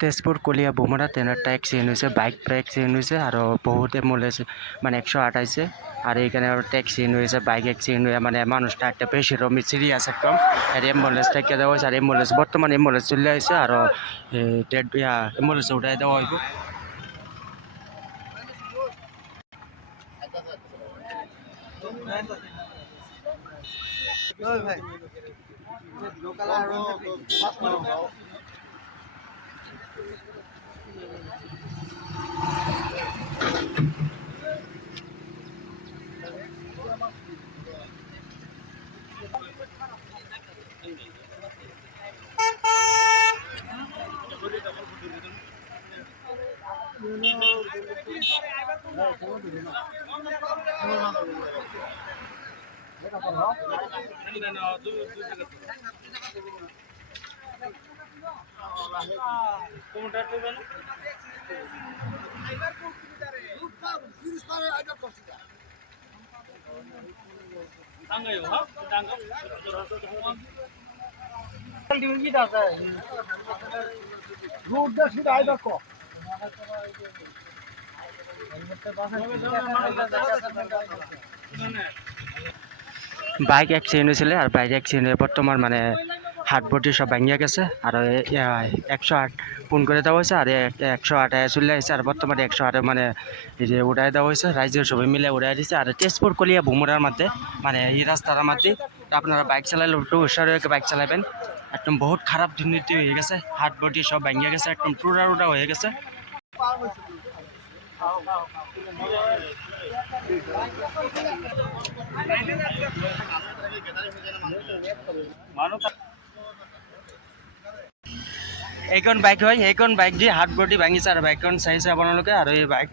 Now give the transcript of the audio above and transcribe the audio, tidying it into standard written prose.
তেজপুৰ কলীয়া বোমৰা ট্ৰেইনৰ এটা এক্সিডেণ্ট হৈছে, বাইক পৰা এক্সিডেণ্ট হৈছে আৰু বহুত এম্বুলেন্স মানে 108 আছে আর এখানে এক্সিডেন্ট হয়েছে, বাইক এক্সিডেন্ট হয়ে মানে মানুষটা একটা পেশেন্ট সিরিয়াস একদম আর অ্যাম্বুলেন্স থেকে দেওয়া হয়েছে আর অ্যাম্বুলেন্স বর্তমানে অ্যাম্বুলেন্স চলে আসছে আর ডেড অ্যাম্বুলেন্স উঠাই দেওয়া হইব। বাইক অ্যাক্সিডেন্ট হয়েছিল আর বাইক অ্যাক্সিডেন্টে বর্তমান মানে হাত বডি সব ভাঙিয়া গেছে আর 108 ফোন করে দেওয়া হয়েছে আর 108 চলে আসছে আর বর্তমানে 108 মানে এই যে উড়াই দেওয়া হয়েছে, রাজ্যের সবাই মিলে উড়াই দিচ্ছে। আর তেজপুর কলিয়া বুমুরার মধ্যে মানে এই রাস্তার মধ্যে আপনারা বাইক চালাইলে একটু হুঁশিয়ার হয়ে বাইক চালাবেন, একদম বহুত খারাপ দুর্নীতি হয়ে গেছে, হাত বডি সব ভাঙিয়া গেছে, একদম টুরা হয়ে গেছে। এইখন বাইক হয়, সেইখন বাইক দি হাত বডি ভাঙিছে আর বাইকখন চাইছে আপোনালোকে। আর এই বাইক